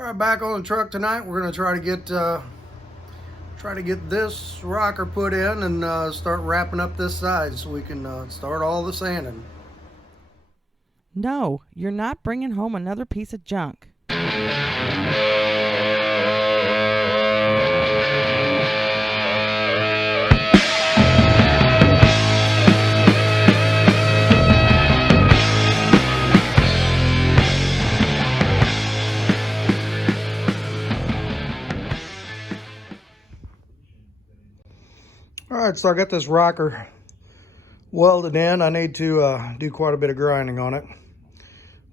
All right, back on the truck tonight. We're gonna try to get this rocker put in and start wrapping up this side so we can start all the sanding. No, you're not bringing home another piece of junk. All right, so I got this rocker welded in. I need to do quite a bit of grinding on it.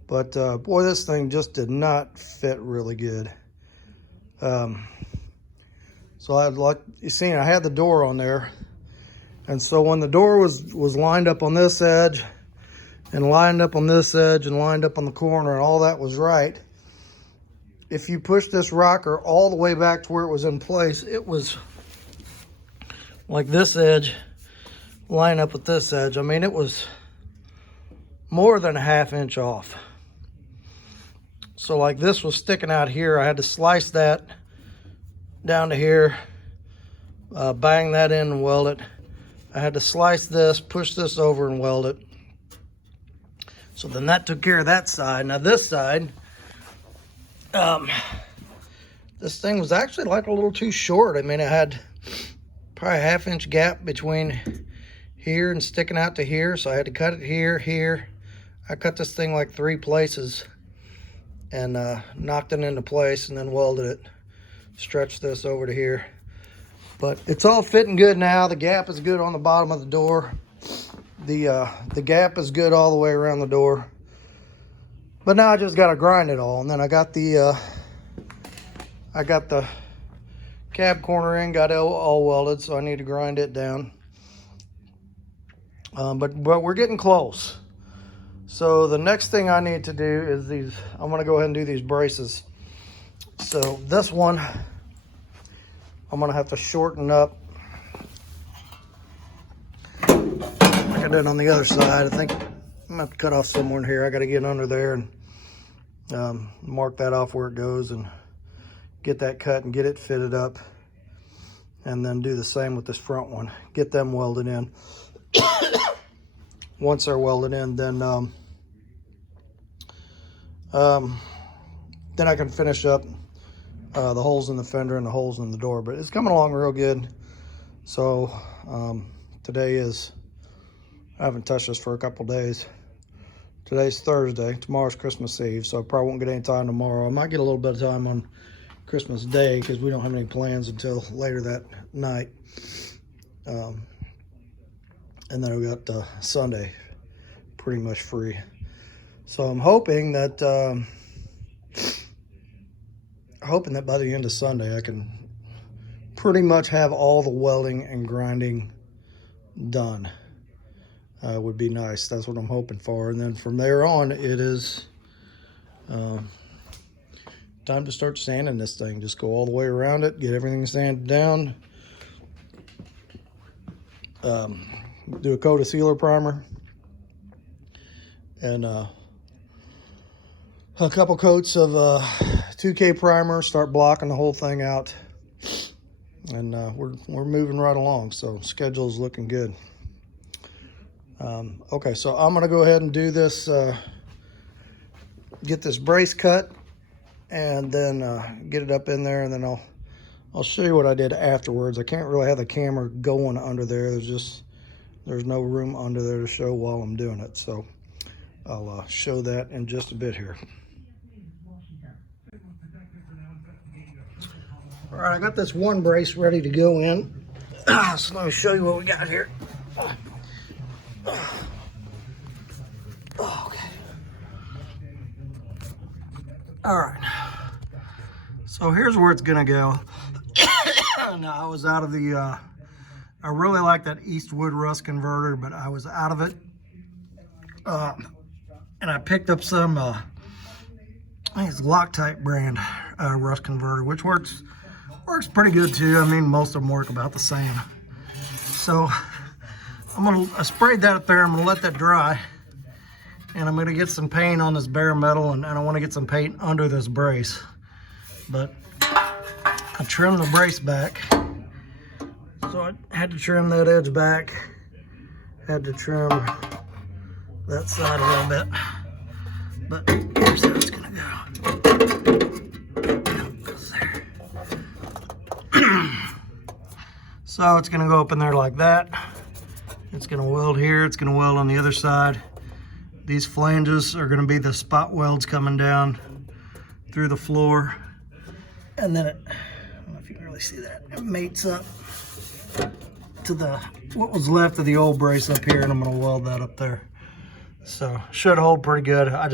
But boy, this thing just did not fit really good. So I had, like you seen, I had the door on there. And so when the door was lined up on this edge and lined up on this edge and lined up on the corner and all that was right, if you push this rocker all the way back to where it was in place, it was like this edge line up with this edge. I mean, it was more than a ½ inch off. So like this was sticking out here. I had to slice that down to here, bang that in and weld it. I had to slice this, push this over and weld it. So then that took care of that side. Now this side, this thing was actually like a little too short. I mean, it had probably a ½ inch gap between here and sticking out to here. So I had to cut it here, here. I cut this thing like 3 places and knocked it into place and then welded it. Stretched this over to here. But it's all fitting good now. The gap is good on the bottom of the door. The gap is good all the way around the door. But now I just got to grind it all. And then I got the cab corner in, got it all welded, so I need to grind it down. But we're getting close. So the next thing I need to do is these. I'm going to go ahead and do these braces. So this one, I'm going to have to shorten up. Like I did on the other side. I think I'm going to have to cut off somewhere in here. I got to get under there and mark that off where it goes and get that cut and get it fitted up, and then do the same with this front one, get them welded in. Once they're welded in, then I can finish up the holes in the fender and the holes in the door. But it's coming along real good. So today is, I haven't touched this for a couple days. Today's Thursday, tomorrow's Christmas Eve, so I probably won't get any time tomorrow. I might get a little bit of time on Christmas Day because we don't have any plans until later that night. And then we got Sunday pretty much free. So I'm hoping that by the end of Sunday I can pretty much have all the welding and grinding done. Would be nice. That's what I'm hoping for. And then from there on, it is time to start sanding this thing. Just go all the way around it, get everything sanded down. Do a coat of sealer primer and a couple coats of 2K primer. Start blocking the whole thing out, and we're moving right along. So schedule's looking good. Okay, so I'm gonna go ahead and do this. Get this brace cut, and then get it up in there, and then I'll show you what I did afterwards. I can't really have the camera going under there. There's no room under there to show while I'm doing it. So I'll show that in just a bit here. All right, I got this one brace ready to go in. So let me show you what we got here. Okay. All right. So here's where it's gonna go. Now I was out of the, I really like that Eastwood rust converter, but I was out of it. And I picked up some, I think it's Loctite brand rust converter, which works pretty good too. I mean, most of them work about the same. So I sprayed that up there. I'm gonna let that dry. And I'm gonna get some paint on this bare metal, and I wanna get some paint under this brace. but I trimmed the brace back. So I had to trim that edge back, had to trim that side a little bit, but here's how it's gonna go. Goes there. So it's gonna go up in there like that. It's gonna weld here, it's gonna weld on the other side. These flanges are gonna be the spot welds coming down through the floor. And then it, I don't know if you can really see that, it mates up to the what was left of the old brace up here, and I'm going to weld that up there. So should hold pretty good. I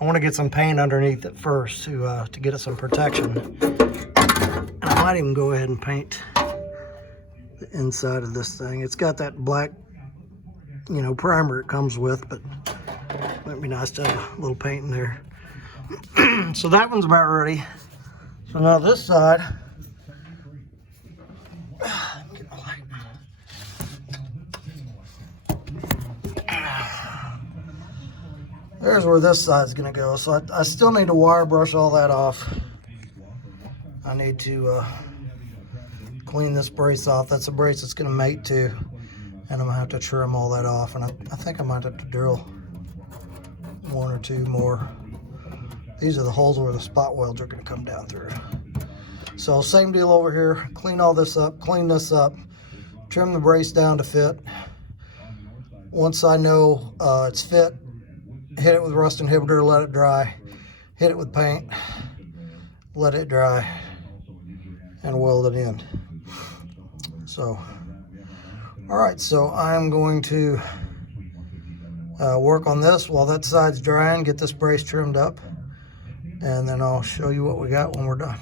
want to get some paint underneath it first to get it some protection. And I might even go ahead and paint the inside of this thing. It's got that black, you know, primer it comes with, but it might be nice to have a little paint in there. So that one's about ready. So now this side, there's where this side's gonna go. So I still need to wire brush all that off. I need to clean this brace off. That's a brace that's gonna mate to, and I'm gonna have to trim all that off. And I think I might have to drill one or two more. These are the holes where the spot welds are gonna come down through. So same deal over here. Clean all this up, clean this up, trim the brace down to fit. Once I know it's fit, hit it with rust inhibitor, let it dry, hit it with paint, let it dry, and weld it in. So, all right, so I'm going to work on this while that side's drying, get this brace trimmed up, and then I'll show you what we got when we're done.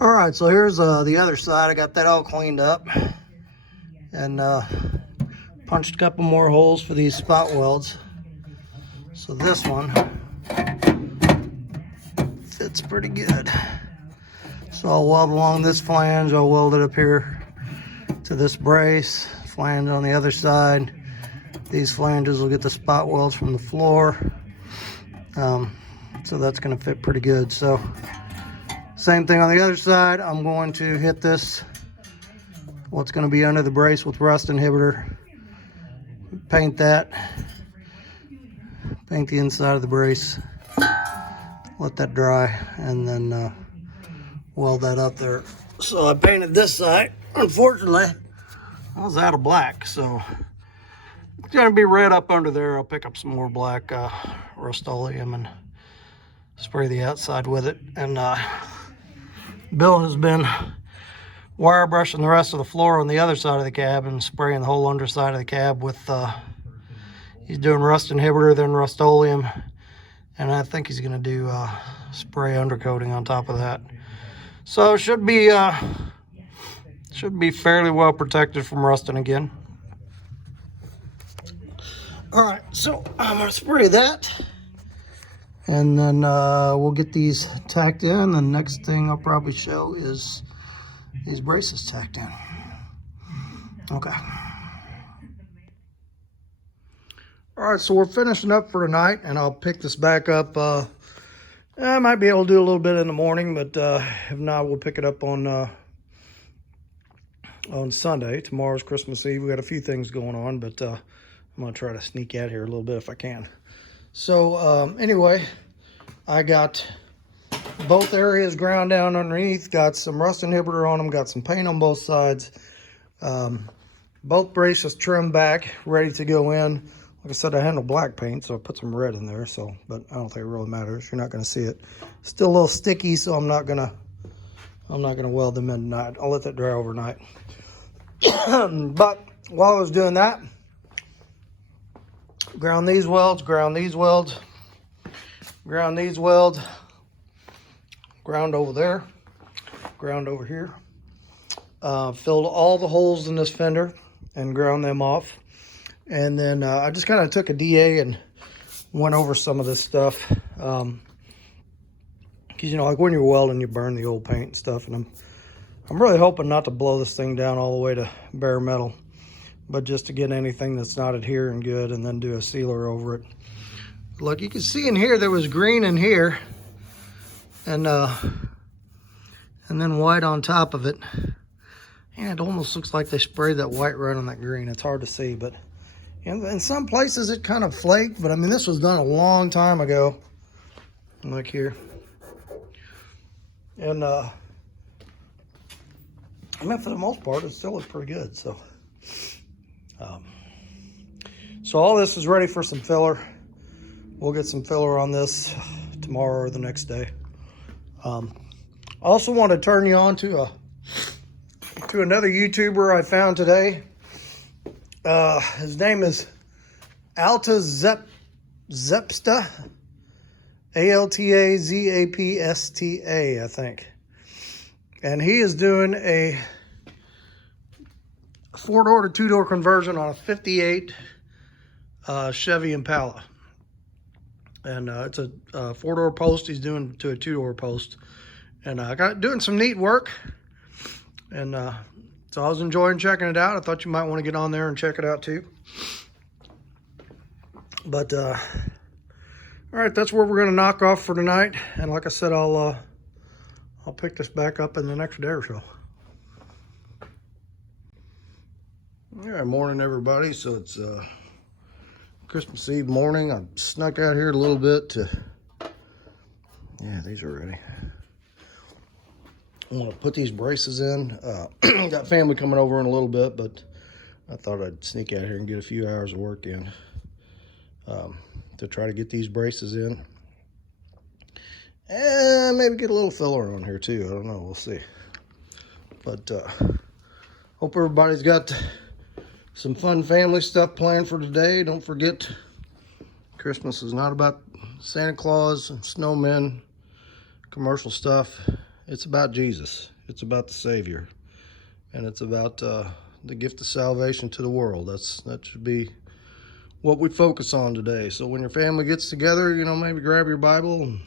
All right, so here's the other side. I got that all cleaned up, and punched a couple more holes for these spot welds. So this one fits pretty good. So I'll weld along this flange, I'll weld it up here to this brace, flange on the other side. These flanges will get the spot welds from the floor. So that's gonna fit pretty good. So same thing on the other side. I'm going to hit this, what's gonna be under the brace with rust inhibitor. Paint that, paint the inside of the brace, let that dry, and then weld that up there. So I painted this side. Unfortunately, I was out of black, so it's gonna be red up under there. I'll pick up some more black Rust-Oleum and spray the outside with it. And Bill has been wire brushing the rest of the floor on the other side of the cab and spraying the whole underside of the cab with he's doing rust inhibitor, then Rust-Oleum, and I think he's gonna do spray undercoating on top of that. So should be fairly well protected from rusting again. All right, so I'm gonna spray that, and then we'll get these tacked in. The next thing I'll probably show is these braces tacked in. Okay. All right, so we're finishing up for tonight, and I'll pick this back up. I might be able to do a little bit in the morning, but if not, we'll pick it up on Sunday. Tomorrow's Christmas Eve. We got a few things going on, but I'm gonna try to sneak out here a little bit if I can. So anyway, I got both areas ground down underneath, got some rust inhibitor on them, got some paint on both sides. Both braces trimmed back, ready to go in. Like I said, I handle black paint, so I put some red in there. So, but I don't think it really matters. You're not going to see it. Still a little sticky, so I'm not gonna weld them in tonight. I'll let that dry overnight. But while I was doing that, ground these welds, ground these welds, ground these welds, ground over there, ground over here. Filled all the holes in this fender and ground them off. And then I just kind of took a DA and went over some of this stuff. Because, you know, like when you're welding, you burn the old paint and stuff. And I'm really hoping not to blow this thing down all the way to bare metal, but just to get anything that's not adhering good and then do a sealer over it. Like you can see in here, there was green in here, and then white on top of it. And it almost looks like they sprayed that white right on that green. It's hard to see, but in some places it kind of flaked. But I mean, this was done a long time ago. Look here, and I mean, for the most part, it still looks pretty good. So, so all this is ready for some filler. We'll get some filler on this tomorrow or the next day. I also want to turn you on to another YouTuber I found today. His name is Alta Zepsta, Altazapsta, I think. And he is doing a 4-door to 2-door conversion on a 58 Chevy Impala. And it's a 4-door post he's doing to a 2-door post. And I got doing some neat work. And so I was enjoying checking it out. I thought you might want to get on there and check it out too. But all right, that's where we're going to knock off for tonight. And like I said, I'll pick this back up in the next day or so. All right, morning everybody. So it's Christmas Eve morning. I snuck out here a little bit to, yeah, these are ready. I want to put these braces in. Got family coming over in a little bit, but I thought I'd sneak out here and get a few hours of work in to try to get these braces in. And maybe get a little filler on here too. I don't know. We'll see. But hope everybody's got some fun family stuff planned for today. Don't forget, Christmas is not about Santa Claus and snowmen, commercial stuff. It's about Jesus. It's about the Savior. And it's about the gift of salvation to the world. That should be what we focus on today. So when your family gets together, you know, maybe grab your Bible and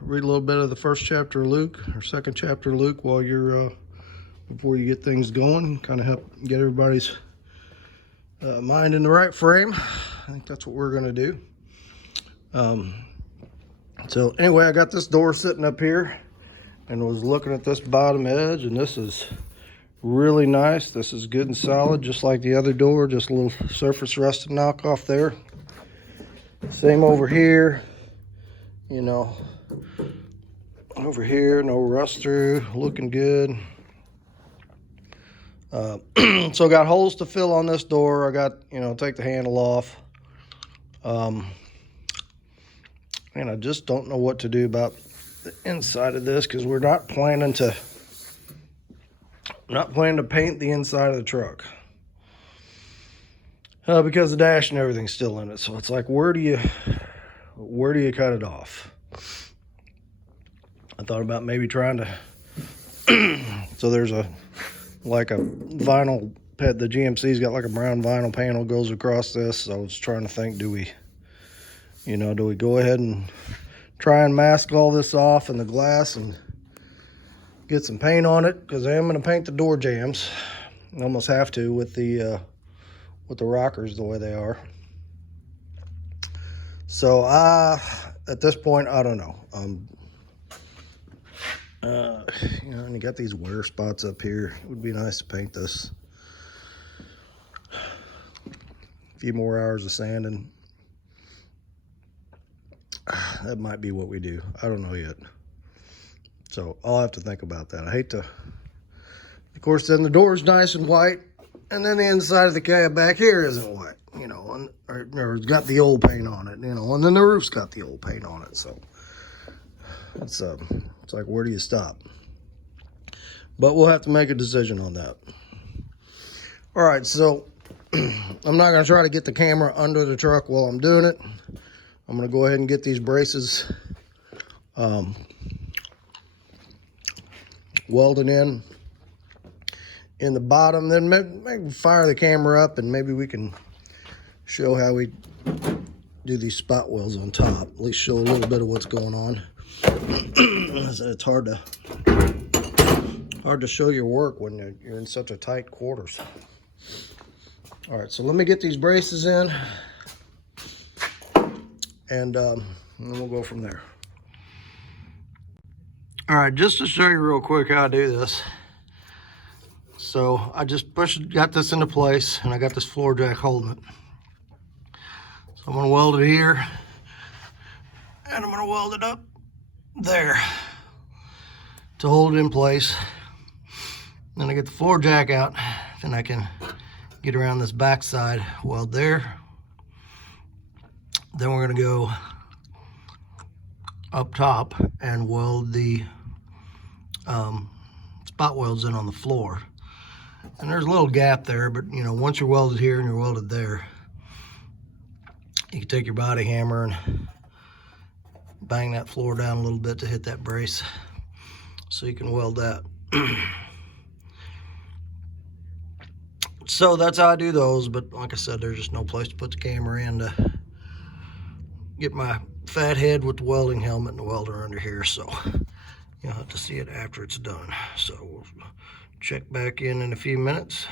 read a little bit of the first chapter of Luke, or second chapter of Luke, while you're before you get things going. Kind of help get everybody's mind in the right frame. I think that's what we're going to do. So anyway, I got this door sitting up here and was looking at this bottom edge, and this is really nice. This is good and solid, just like the other door, just a little surface rust to knock off there. Same over here, you know, over here, no rust through, looking good. So got holes to fill on this door. I got, you know, take the handle off. And I just don't know what to do about the inside of this, because we're not planning to paint the inside of the truck. Because the dash and everything's still in it. So it's like, where do you cut it off? I thought about maybe trying to so there's like a vinyl pad. The GMC's got like a brown vinyl panel goes across this. So I was trying to think, do we go ahead and try and mask all this off in the glass and get some paint on it? Because I am going to paint the door jambs. I almost have to with the rockers the way they are. So at this point, I don't know. You know, and you got these wear spots up here. It would be nice to paint this. A few more hours of sanding. That might be what we do. I don't know yet. So I'll have to think about that. I hate to, of course, then the door's nice and white, and then the inside of the cab back here isn't white, you know, or it's got the old paint on it, you know, and then the roof's got the old paint on it. So it's like, where do you stop? But we'll have to make a decision on that. All right, so I'm not going to try to get the camera under the truck while I'm doing it. I'm going to go ahead and get these braces welded in the bottom. Then maybe fire the camera up and maybe we can show how we do these spot welds on top. At least show a little bit of what's going on. It's hard to show your work when you're in such a tight quarters. All right, so let me get these braces in. and then we'll go from there. All right, just to show you real quick how I do this. So I just got this into place, and I got this floor jack holding it. So I'm gonna weld it here, and I'm gonna weld it up there to hold it in place. Then I get the floor jack out, then I can get around this back side, weld there. Then we're gonna go up top and weld the spot welds in on the floor. And there's a little gap there, but you know, once you're welded here and you're welded there, you can take your body hammer and bang that floor down a little bit to hit that brace, so you can weld that. So that's how I do those, but like I said, there's just no place to put the camera in to get my fat head with the welding helmet and the welder under here, so you'll have to see it after it's done. So we'll check back in a few minutes.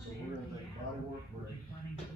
So we're going to take Bodywork break. This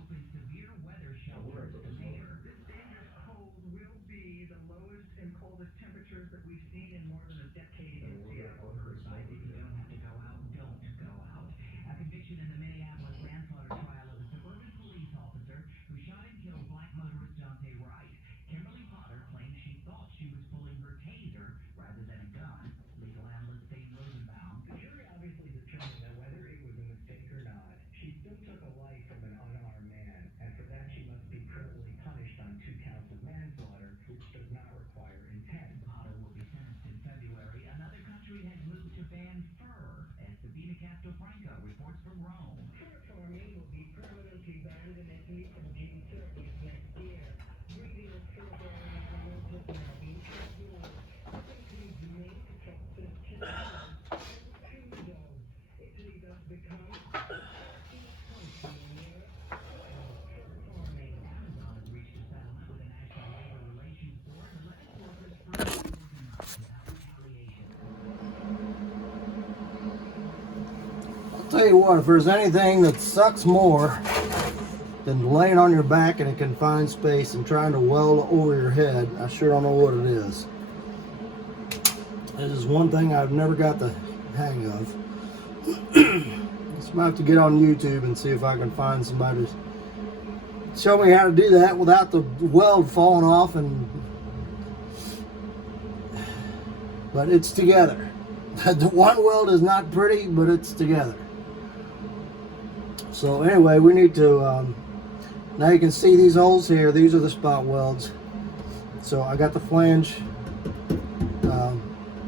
dangerous cold will be the lowest and coldest temperatures that we've seen in more than a decade in Seattle. If you don't have to go out, don't go out. A conviction in the Minneapolis manslaughter trial of a suburban police officer who shot and killed black motorist Dante Wright. Kimberly Potter claims she thought she was pulling her taser rather than a gun. Legal analyst Dane Rosenbaum. The jury obviously determined that whether it was a mistake or not, she still took a life from an unarmed man, and for that she must be criminally punished on 2 counts of manslaughter, which does not require intent. Potter will be sentenced in February. Another country has moved to ban fur, as Sabina Castro-Franco reports from Rome. Fur farming will be permanently banned in Italy from June 30th next year. Breeding of fur-bearing animals has now been scheduled. This includes mink, foxes, chihuahuas, and poodles. Italy thus becomes I'll tell you what, if there's anything that sucks more than laying on your back in a confined space and trying to weld over your head, I sure don't know what it is. This is one thing I've never got the hang of. So I might have to get on YouTube and see if I can find somebody to show me how to do that without the weld falling off. But it's together. The one weld is not pretty, but it's together. So anyway, we need to, now you can see these holes here, these are the spot welds. So I got the flange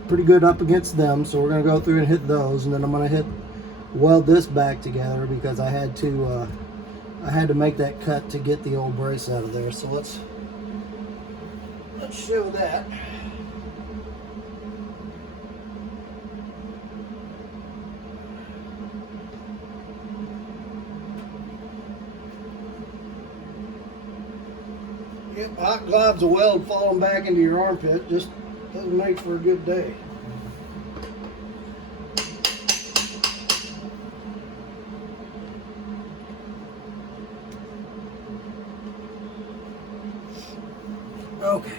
pretty good up against them, so we're going to go through and hit those, and then I'm going to weld this back together because I had to make that cut to get the old brace out of there. So let's show that. Yep, hot globs of weld falling back into your armpit just doesn't make for a good day. Okay,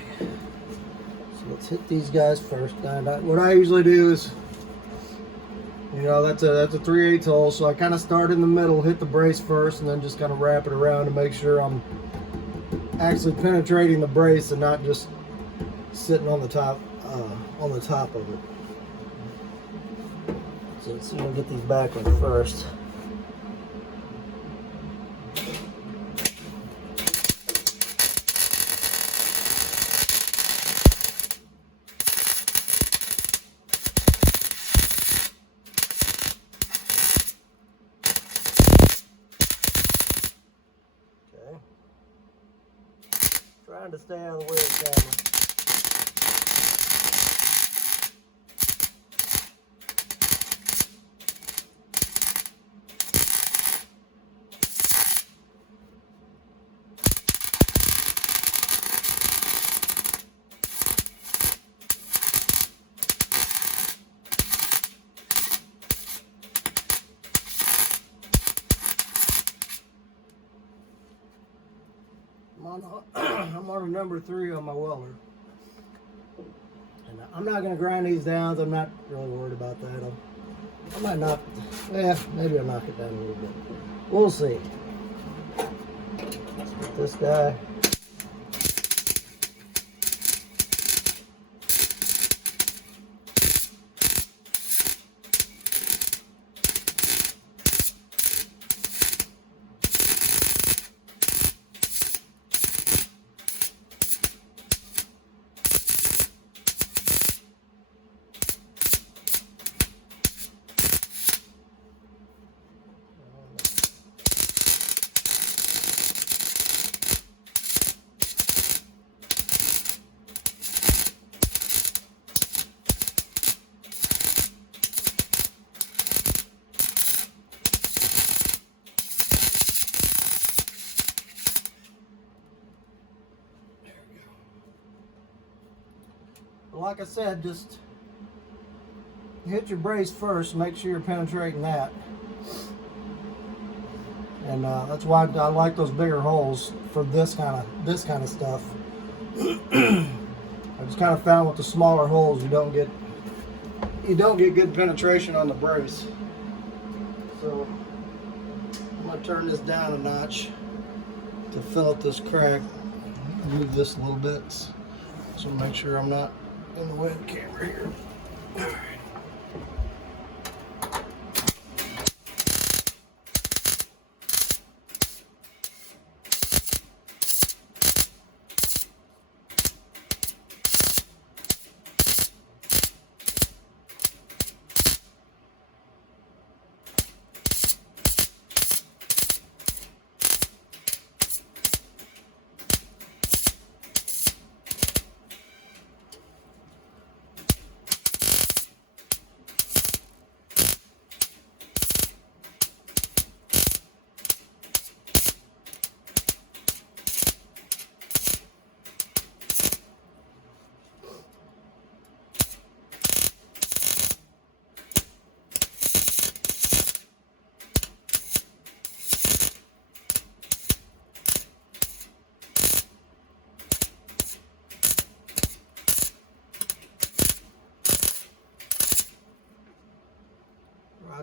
so let's hit these guys first. What I usually do is, you know, that's a 3/8 hole, so I kind of start in the middle, hit the brace first, and then just kind of wrap it around to make sure I'm actually penetrating the brace and not just sitting on the top of it. So let's see if I can get these back in first. Trying to stay out of the way of the camera. I'm on number 3 on my welder. And I'm not going to grind these down. I'm not really worried about that. I might knock, maybe I'll knock it down a little bit. We'll see. Let's get this guy. Like I said, just hit your brace first, make sure you're penetrating that. And that's why I like those bigger holes for this kind of stuff. I just kind of found with the smaller holes you don't get good penetration on the brace. So I'm gonna turn this down a notch to fill up this crack. Move this a little bit, so make sure I'm not in the way of the camera here. All right.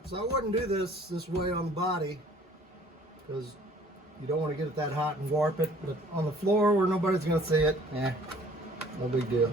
So I wouldn't do this way on the body because you don't want to get it that hot and warp it. But on the floor where nobody's going to see it, no big deal.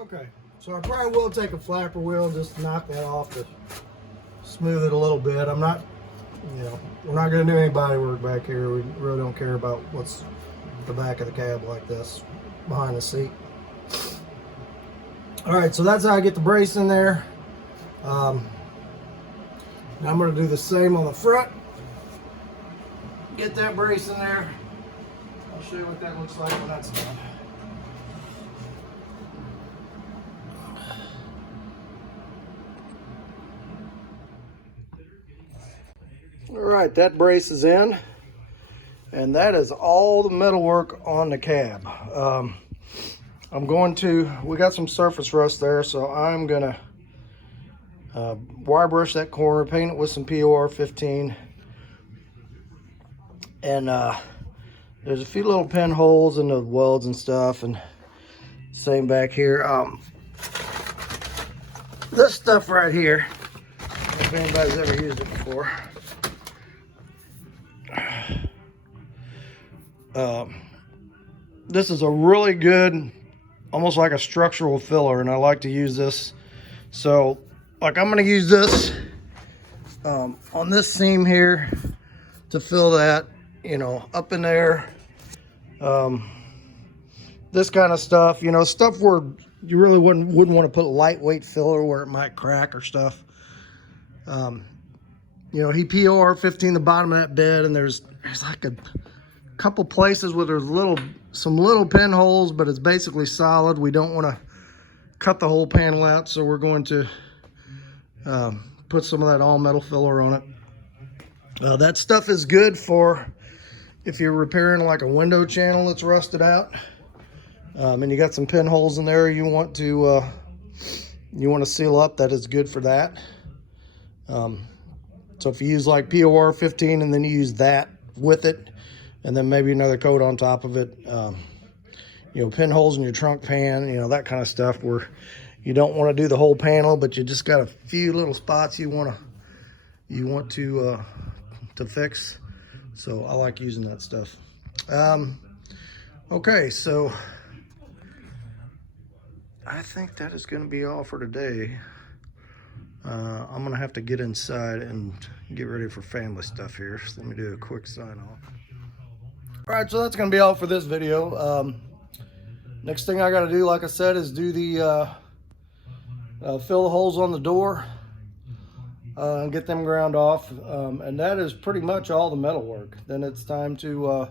Okay, so I probably will take a flapper wheel and just knock that off to smooth it a little bit. I'm not, we're not going to do any body work back here. We really don't care about what's the back of the cab like this, behind the seat. All right, so that's how I get the brace in there. Now I'm going to do the same on the front. Get that brace in there. I'll show you what that looks like when that's done. All right, that brace is in, and that is all the metalwork on the cab. We got some surface rust there, so I'm gonna wire brush that corner, paint it with some POR 15, and there's a few little pinholes in the welds and stuff, and same back here. This stuff right here, if anybody's ever used it before, this is a really good, almost like a structural filler, and I like to use this. So like I'm going to use this on this seam here to fill that, you know, up in there. This kind of stuff, you know, stuff where you really wouldn't want to put lightweight filler where it might crack or stuff. You know, he POR 15 the bottom of that bed, and there's like a couple places where there's some little pinholes, but it's basically solid. We don't want to cut the whole panel out, so we're going to put some of that all metal filler on it. That stuff is good for if you're repairing like a window channel that's rusted out, and you got some pinholes in there you want to seal up. That is good for that. So if you use like POR 15 and then you use that with it, and then maybe another coat on top of it, you know, pinholes in your trunk pan, you know, that kind of stuff where you don't want to do the whole panel, but you just got a few little spots you want to fix. So I like using that stuff. Okay, so I think that is going to be all for today. I'm going to have to get inside and get ready for family stuff here. So let me do a quick sign off. All right, so that's going to be all for this video. Next thing I got to do, like I said, is do the fill the holes on the door and get them ground off. And that is pretty much all the metal work. Then it's time to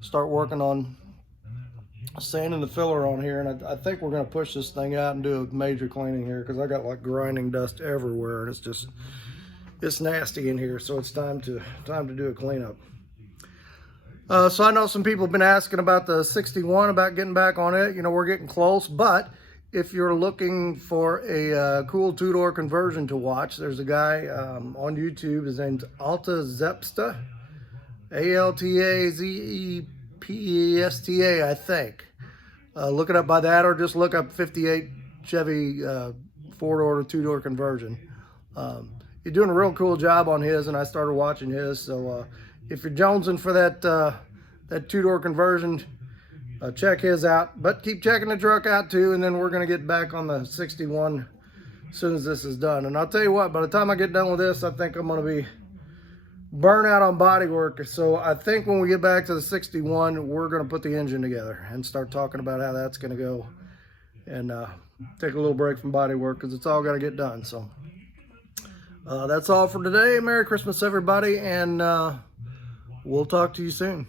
start working on sanding the filler on here, and I think we're going to push this thing out and do a major cleaning here, because I got like grinding dust everywhere, and it's nasty in here. So it's time to do a cleanup. So I know some people have been asking about the 61, about getting back on it. You know, we're getting close, but if you're looking for a cool two-door conversion to watch, there's a guy on YouTube. His name's Alta Zepsta, Alta, I think. Look it up by that, or just look up 58 Chevy four-door to two-door conversion. He's doing a real cool job on his, and I started watching his. So if you're jonesing for that two-door conversion, check his out. But keep checking the truck out too, and then we're going to get back on the 61 as soon as this is done. And I'll tell you what, by the time I get done with this, I think I'm going to be burn out on Bodywork. So I think when we get back to the 61, we're going to put the engine together and start talking about how that's going to go, and take a little break from Bodywork, because it's all got to get done. So that's all for today. Merry Christmas, everybody, and we'll talk to you soon.